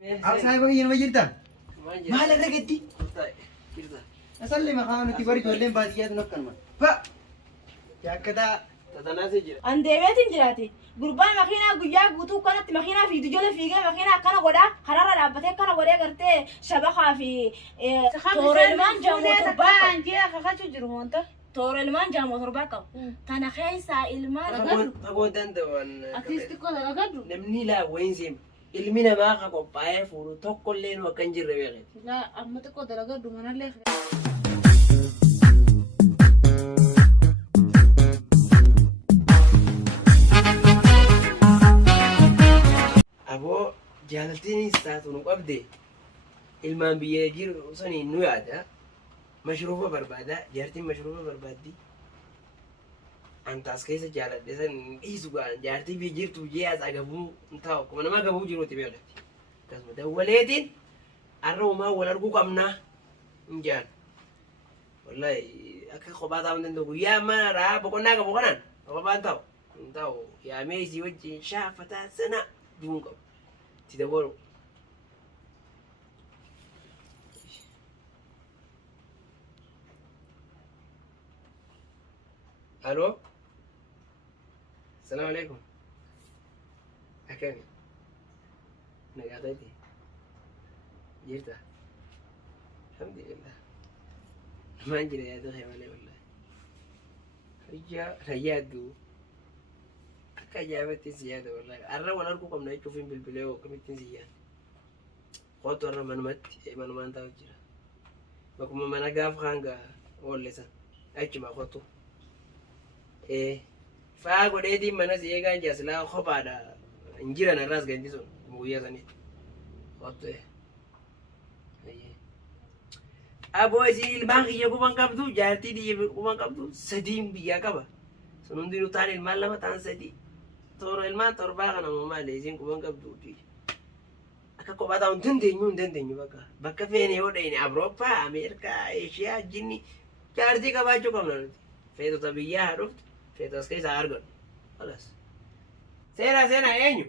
Aku saya bagi nama jirta. Malah regeti. Asal lima kawan ti bari tolle baadiya nokkan ma. Ba. Ya kada تتناسج عندي بيت انجلاتي قربان مخينا قيا قطو كانت مخينا في دجول في جا مخينا كان غدا حرارة لعبتك كان غدا قرتي شبخة في تور المان جامو تربان جيا خاطر جرمونتا تور المان جامو ترباكم كان خيسا المان أقول أنت وان أكيد تقول أنا قدو نمني لا وين زين المينا ما خاكو باي فورو تقول لين وكنجر ربيعي لا أما تقول أنا قدو من اللي أبو جالتيني ساتون قبدي المان بيجير وصني نويادا مشروبة بربادا جارتين مشروبة بربادي أنت أسكيس جالت دسن إيسوغان جارتي بيجير توجيه أجابو نتاو كمان ما جابو جيرو تبيعلتي كاسمه ده ولدين أروه ما ولا رجوك أمنا إنجان والله أكيد خباز عمدن دو يا ما راه بكوننا كبكونان خباز نتاو يا ميسي وجه شافتا سنة دونكم تدوروا الو السلام عليكم أكاني نقاطتي جيرتا الحمد لله ما عندي يا دخي ولا والله رجادو كجابتي زيادة والله أرى ولا أركوكم نايشوفين بالبلاو كميتين زيادة خاطر أرى من ما أنت وجرا بكم ما نقاف خانقا ولا سان أيش ما خاطر إيه فأقول إيدي ما ناس يجان جالسلا خبادة إنجيرا نراس جنديسون مويا زني خاطر إيه أبو أجي البنك يجوبان كابدو جارتي دي يجوبان كابدو سديم بيا كابا سنون دينو تاني المال لما تان سدي تور المال تور باغنا ماما ليزين كوبان كابدو دي أكا كوبادا undendенيو بكا فيني يوديني أوروبا أمريكا إيشيا جيني جارتي كاباچو كامنا فيتو تبيا عرفت فيتو اسكيس أرغن خلاص سينا أينيو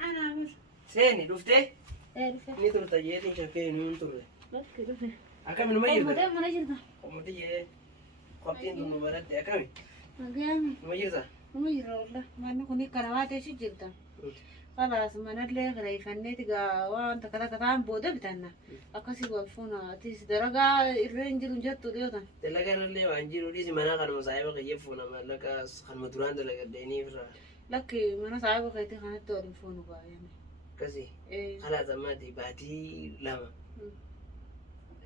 أنا أمر سيني رفتي أعرف نيتو تجيتين شاكين نونتور بس كده أكا من ميجر ده ما نجرنا ومتي قبتين دون مبارد أكامي أجاني ميجر ما يجرى والله ما نكوني كروات إيش جرتا خلاص ما ندلي غير فنيت جا وانت كذا كذا بوده بتاعنا أكاسي وقفونا تيس درجة الرينجل جت توديوتا تلاقي اللي وانجيرو دي زمان كانوا مصايب كيفونا ما لك خدمة دوران تلاقي ديني فرا لك ما أنا صعب كيتي خانة توريفونو بقى يعني كذي إيه خلاص ما دي باتي لما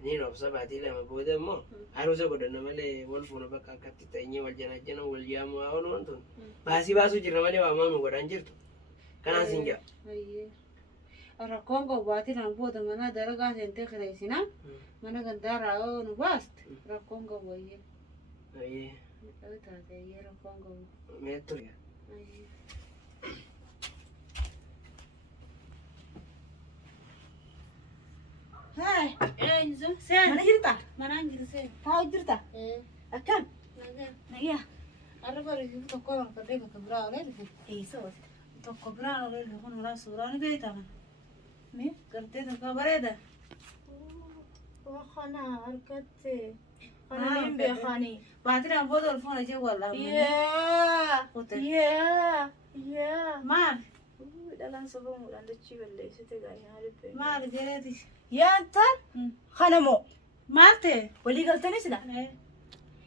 نينو بس باتي لما بوده مو عروسة بدنا ماله والفونا بقى كتي تاني والجناجنا والجامو أو نونتون باسو جرنا ماله وامانو بدانجرتو كنا سنجا أيه الركونغو باتي نبوده منا درجة سنتي خريسنا منا كندارا أو نباست ركونغو ويه أيه أوتا ده ركونغو ميتوريا أيه هاي إنزو ما سين نجرتا ما نانجر سين هاي جرتا إيه أكم نجا نجيا أربعة رجل تقولون كده كبرى ولا ليه إيه سوت تكبرى ولا ليه هون ولا سوران جايتها مين كرتي تكبرى ده وخنا أركضت خنا مين بيخاني بعدين أبغى الفون أجي والله يا مال dalan sabon mudan da ciwon da ita ta gani halitta مال جريتي ya anta khanamo مالتي wali galtani sida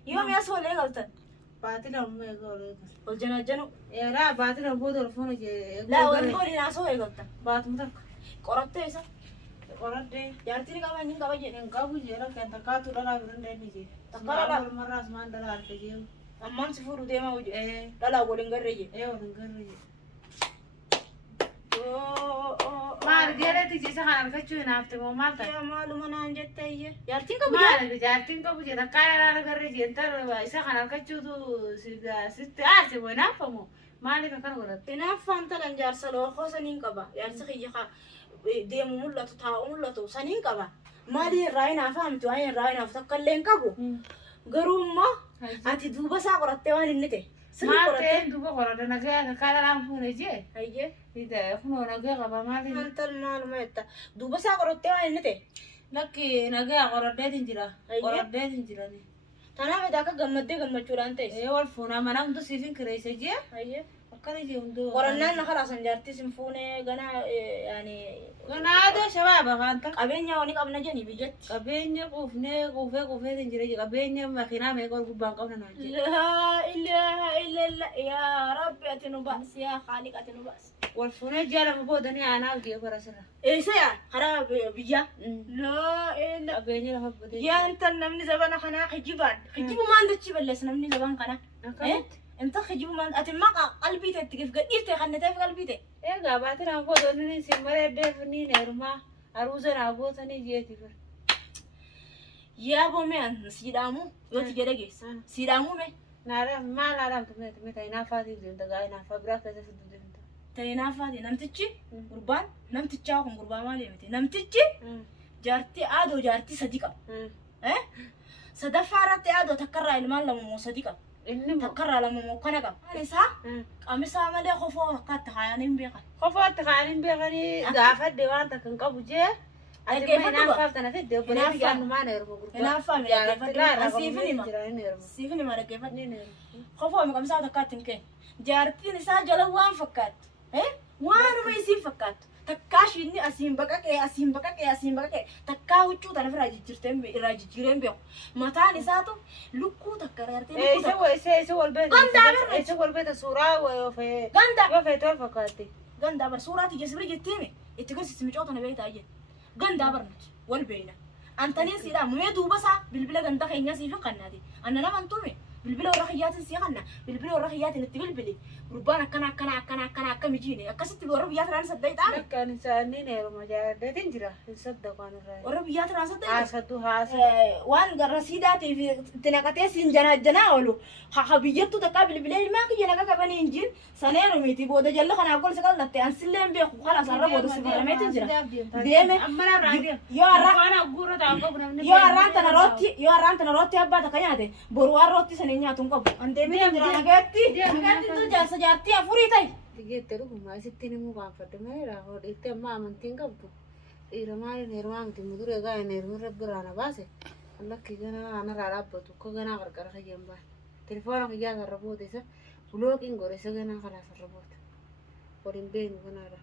يوم يا سو لي galtan بعدين أمي يقول والجنا جنو لا بعدين أبغى الفون أجي لا والبولي ناسو هي galtan بعد متك qorate isa قررت yartini kama nin kaba je إن قابو جرا كان تكاتو لا برندي نيجي تكارا تكارا مرة اسمان دلار كجيو amman sifuru de ma wuje إيه dala golin garreje إيه ونقرر oh مال جريتي جيسا خان كتشو نافته مو مالتا ya malu mana anjette ye yartin kaba مال جارتين كابو جرا كارا لا نقرر جنتر إسا خان كتشو تو سيدا ست آسي ونافمو مالك كان ورد ina fantalan jar salo ko sanin kaba yarsi khiya kha de mulla to ta mulla to sanin kaba mali raina famtu ayin raina ftakkallen kabo garumma ati duba sa qoratte wan innite sirri ما qoratte تين دوبا قرر نجاة كلا لام فون يجي hayyee إذا يخونوا نجاة قبل ما لين antal maaluma jetta duuba isaa qorattee waan inni ta'e لكن نجاة قرر ده تنجرا أيه. قرر ده تنجراني tanaaf edaa akka gammaddee gammachuudhaan ta'e إيه والفونا ما نام تسيفين كريس يجي hayyee أكل يجي وندو qorannaan na kalaasan jaartii sin fuunee ganaa yaani أنا هذا شباب أنت qabeenya wani qabna jeni biyyatti قبيني قوفة تنجري قبيني ما خينا ما يقول قبان قبنا نجي laa ilaaha illallah yaa rabbi ati nu baas yaa khaaliq ati nu baas والفونا جالا مبودني أنا أجي فرسنا eessa yaa karaa biyya laa ilaaha قبيني لها بدي yaa intal namni zabana kanaa kijibaan kijibumaan dachi balleessa namni zaban kana أكلت inta kijibumaan ati maqa qalbii ta'e itti gadhiifte kannateef qalbii ta'e إيه قاباتنا مبودني سمرة دفني نرما أروزنا أبوتني جيتي فر yaa boomee an siidhaamu yoo ti jedhe geessa siidhaamu mee نعرف ما نعرف تمت ينافاتي زين تقاي نافا براك كذا في الدنيا ta'e naafaati namtichi gurbaan namtichaa kun gurbaa maalee miti namtichi jaartii aadoo jaartii sadii qaba sadaffaa irratti aadoo takkarraa ilmaan lama moo sadii qaba إني takkarraa lama moo kana qaba kan isaa qamisaa malee kofoo fakkaatti haayaan hin beekan خفت خالين بيغني قافت ديوان تكن قبو جي أدي ما ينافع تنافع ديو بني جانو ما نيرمو hinaaffaa لا siifin hima dhaggeeffadhe kofoo mi qamisaa takkaatti hin kee jaartiin isaa jala waan fakkaattu waanuma isiin fakkaattu takkaa shiinni asiin baqaqee takkaa huccuu tan irraa jijjiireen beeku mataan isaatu lukkuu takka raartee lukkuu takka إيش والبيت إيش والبيت صورة وفي ganda وفي تول فكاتي ganda bar suuraa tiyya sibira jettiimi itti garsiisi micoota na beektaa jette gandaa barnuti wal beeyna antaniin siidhaa mumee duuba isaa bilbila ganda keenyaa siifin kannaati anna nama antume bilbila warra kiyyaatiin sii kanna bilbila warra kiyyaatiin itti bilbili gurbaan akkana akka mijiine akkasitti warra biyyaa tiraan saddeet ta'ame لك إنسان نيرمو جا ده تنجرا يصدق عن الرأي warra biyyaa tiraan saddeet حاسدو حاسد waan garra siidaatiif itti naqatee siin janaa oolu haa biyyattu takkaa bilbilee ilmaan kiyya naga qabanii hin jiin saneeru miti booda jalla kanaa golsi qal'atte ansillee hin beeku kalaas har'a booda si barrameetiin jira deeme yoo arraan tana rootti abbaa takka nyaate boru waan rootti sanii nyaatu hin qabu an deemee jira nagaatti tu jaarsa jaartii afurii ta'e Tigeette dhuguma asitti ni mukaan faddameera hodheetti amma amantiin qabdu dhiira maali neerumaa miti mudure egaa neeruma irra biraana baase allakki ganaa anarraa dhaabbatu akka ganaa qarqara kayyaan baan telefoona kiyyaa sarra booda isa bulooqiin gore isa ganaa kalaa sarra booda waliin beenu kanaadha.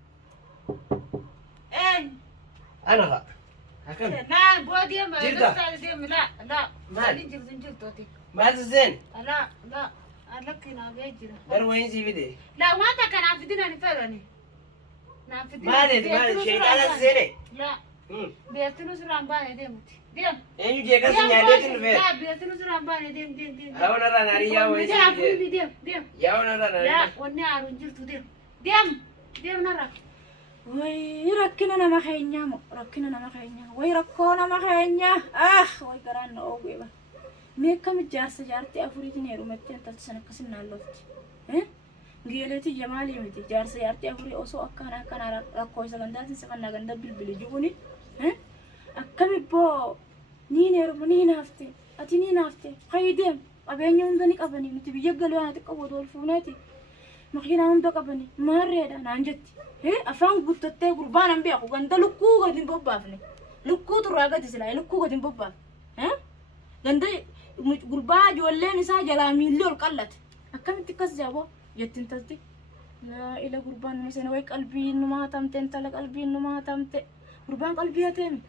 أنا غا هكذا Naan boodii amma Jirta? deemu laa Maali? jirtu jirtooti ما تزين laa allakki naagee jira. غير وين سيفيدي Laa wanta kanaaf fidina ni fedhani. Naaf fidina. ما شيء أنا زينة Laa beertinu sirraan baane deemuti. Deemu. أيو جيكا سنيادة الفير Laa beertinu sirraan baane deemu. أو نرى ناريا وين سيفيدي Deemu. يا ونرى Laa ناريا wanni aaruun jirtu deemu. Deemu narra. way rakkina nama keenyaa mo rakkina nama keenyaa way rakkoo nama keenyaa way garaan na oogweeba mee akkami jaarsa jaartii afuriitiin heerumatti antalti san akkasin naallofti geeleeti jamaalii miti jaarsa jaartii afurii osoo akkana rakkoo isa gandaatiin isa kannaa ganda bilbili jibuni akkami boo niin heerumu niin hafte ati niin hafte hayyideem qabeenya hunda ni qabanii miti biyya galuu ana xiqqoo booda ol fuuneeti makiinaa hunda qabanii maarreedha naan jetti afaan guuttattee gurbaan an beeku ganda lukkuu gadi hin bobbaafne lukkuu turraa gadi silaa lukkuu gadi hin bobbaafne ganda gurbaa ijoolleen isaa jalaa miilli ol qallate akkamitti akkas jaaboo jettiin talti laa ila gurbaan nama sena way qalbiin numa hatamte intala qalbiin numa hatamte gurbaan qalbii hateemi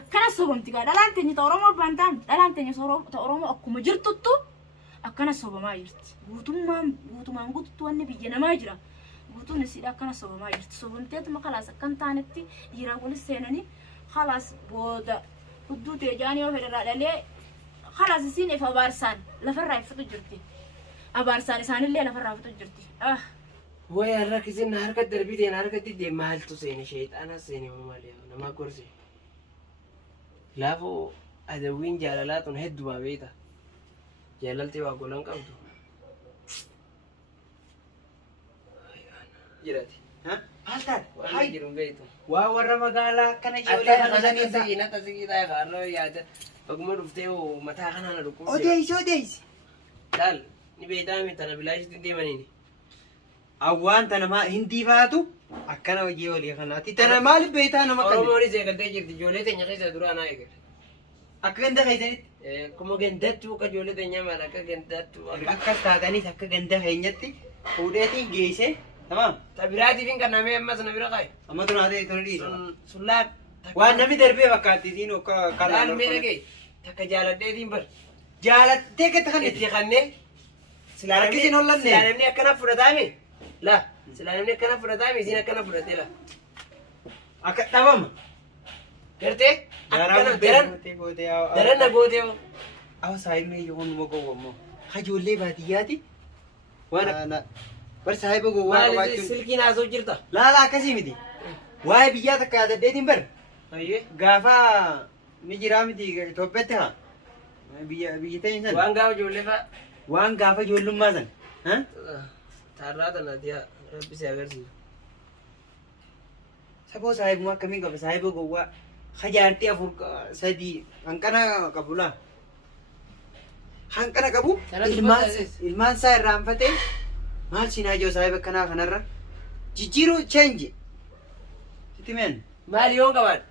akkana sobamti gaa dhalaan teenya ta oromoo abbaan ta'an dhalaan teenya ta oromoo akkuma jirtuttu akkana sobamaa jirti guutumaan guututti wanni biyya namaa jira guutuun isiidha akkana sobamaa jirti sobamteetuma khalaas akkan taanetti dhiiraa walis seenanii khalaas booda hudduu teejaanii yoo federaa dhalee khalaas isiin if abaarsaan lafarraa ifatu jirti abaarsaan isaanillee lafarraa ifatu jirti ويا ركزين هركة دربيتي أنا هركة تدي محل تسيني شيء أنا سيني ممالي أنا ما كرسي لافو أدوين جلالات هدوا بيتا جلالتي وأقولن كابتو جراتي Halkan, وأنا جرون بيتو waa warra magaalaa kana ijoollee أتا kana خزاني sagantaa. تسينا تسيكي تاي خارلو يا بقوم رفتيو متى خنا نركوب Odeessi. دال Ni beektaa tana bilaashitti deemaniini. Awwaan tana maa hindii faatu akkana hojii olii kanaati. Tana maaliif beektaa nama kan Oromoonis eegaltee jirti. Ijoollee teenya keessa duraa naa eegale. akka ganda keessanitti Kuma gandattuu akka ijoollee teenyaa maal akka gandattuu akka akkas taatanis akka ganda keenyatti fuudheetiin geessee tamam. ta biraatiif hin kannamee ammas na bira qaayi. Amma tun haatee tun dhiisa. Sun laa Waan namni darbee fakkaatti isiin akka laal mee dhagee takka jaaladheetiin bar. jaalattee ketta kan Itti kannee Harkisiin hollanne. silaa namni akkana fudhataame laa silaa namni akkana fudhataame isiin akkana fudhatee laa. akka dhabama. Gartee akkana daran na gootee hoo. Awa saayimee yoo numa gowwammoo. Hajoollee baadiyyaati. Waan bar saayiba gowwaa Maal qabaachuun. silkiin haasoo jirta? Laala akkasii miti. Waa'ee biyyaa takka yaadadheetiin bar. Ayyee. Gaafa ni jiraa miti Itoophiyaatti haa. Biyya ta'in san. Waan gaafa ijoollee fa'a. Waan gaafa ijoollummaa san. Taarraa tanaati yaa rabbi si agarsiisu. Saboo saayibuma akkamiin qaba saayiba gowwaa. Hajaartii afur sadii hanqana qabu laa. Hanqana qabu Kanatti ilmaan fakkaate. ilmaan isaa irraanfatee maal sinaa ijoo saayiba akkanaa kanarra jijjiiruu change. Sitti meen. Maali yoon qabaadha?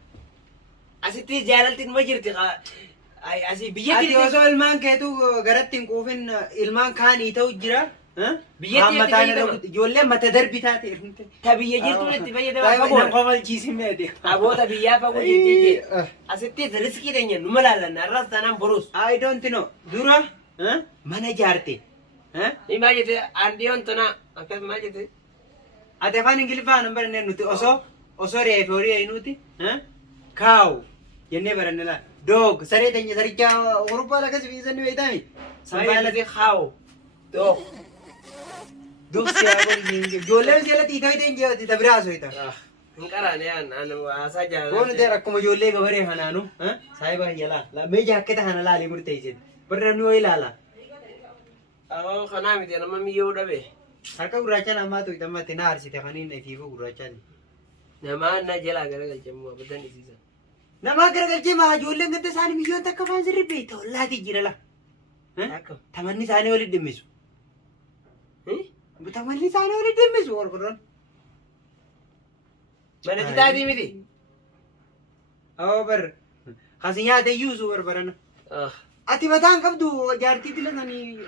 Asitti jaalaltiin ma jirti asii biyya Ati jirti. osoo ilmaan keetu garatti hin quufin ilmaan kaanii ta'u jira. Biyyatti itti fayyadama. Ijoollee mata darbi taate hirmte. Ta biyya jirtu itti fayyadama Nama fagoodha. komalchiisimee Aboota biyyaa fagoo jirti. Asitti riskii teenya numa laallanna arras taanaan boruus. I don't know. Dura mana ijaarte. Ni maal jette aardiyoon tanaa akkas maal jette? Ati afaan Ingiliffaa nan barannee nuti osoo reefe horii nuti kaawu jennee baranne laa. Doog saree teenya sarichaa Awurooppaa lakkas fiisanni beektaami. Maal jette haawo? Doog. Doog siyaa ijoolleen siyaa xiitaa ta'e xiita biraa soita. Hin qaraane yaan haasaa Kun jaalala. ta'e akkuma ijoollee gabaree kanaanu saayiba yalaa lammee jaakketa kana laalee murteessite. Barra namni wayii ilaala. Awoo kanaa miti nama miyyoo dhabe. Harka gurraacha namaa ta'u itamatti na arsite kaniin ifiifu gurraachaan. Namaa na jalaa garagalchamu abadan isiisan. Namaa garagalchee maa ijoolleen ganda isaanii biyyoon takka faan sirri beekta wallaati jira la. Akkam. Tamanni isaanii walitti dhimmisu. Tamanni isaanii walitti dhimmisu qorqorroon. Mana kitaabii miti. Awoo bar kasi nyaata iyyuu su barbarana. Ah. Ati mataan qabdu jaartii dilatanii